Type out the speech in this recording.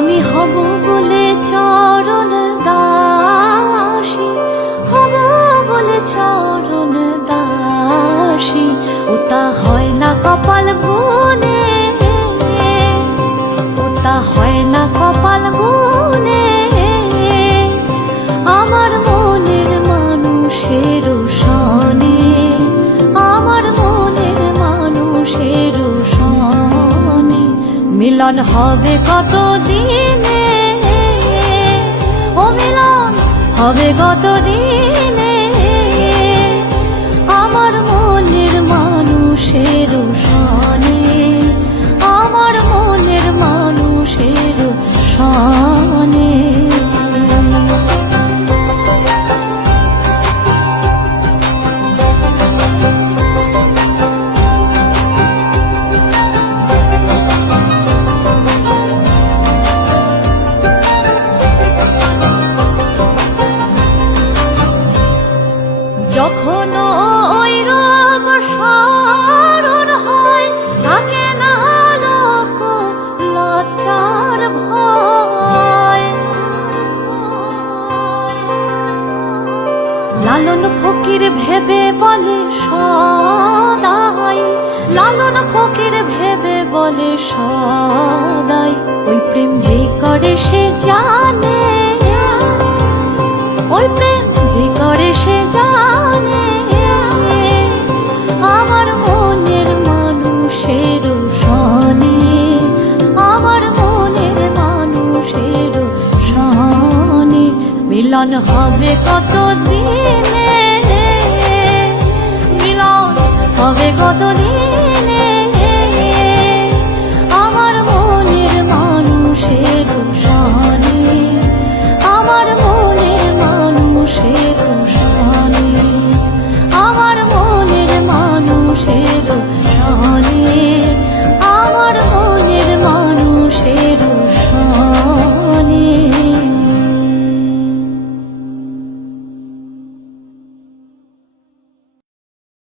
আমি হব বলে চরণ দাসী, হব বলে চরণ দাসী, ওটা হয় না কপাল গুনে, ওটা হয় না কপাল গুনে। আমার মনের মানুষের সনে, আমার মনের মানুষের সনে মিলন হবে কত দিনে, ও মিলন হবে কত দিনে। আমার মনের মানুষের সনে, আমার মনের মানুষের সনে। যখন ওই রোগ স্মরণ হয়, থাকে না লোক লজ্জার ভয়। লালন ফকির ভেবে বলে সদাই, লালন ফকির ভেবে বলে সদাই, ওই প্রেম যে করে সে জানে, ওই প্রেম যে করে সে জানে। আমার মনের মানুষের সনে, আমার মনের মানুষের সনে মিলন হবে কত দিনে, মিলন হবে কত দিনে।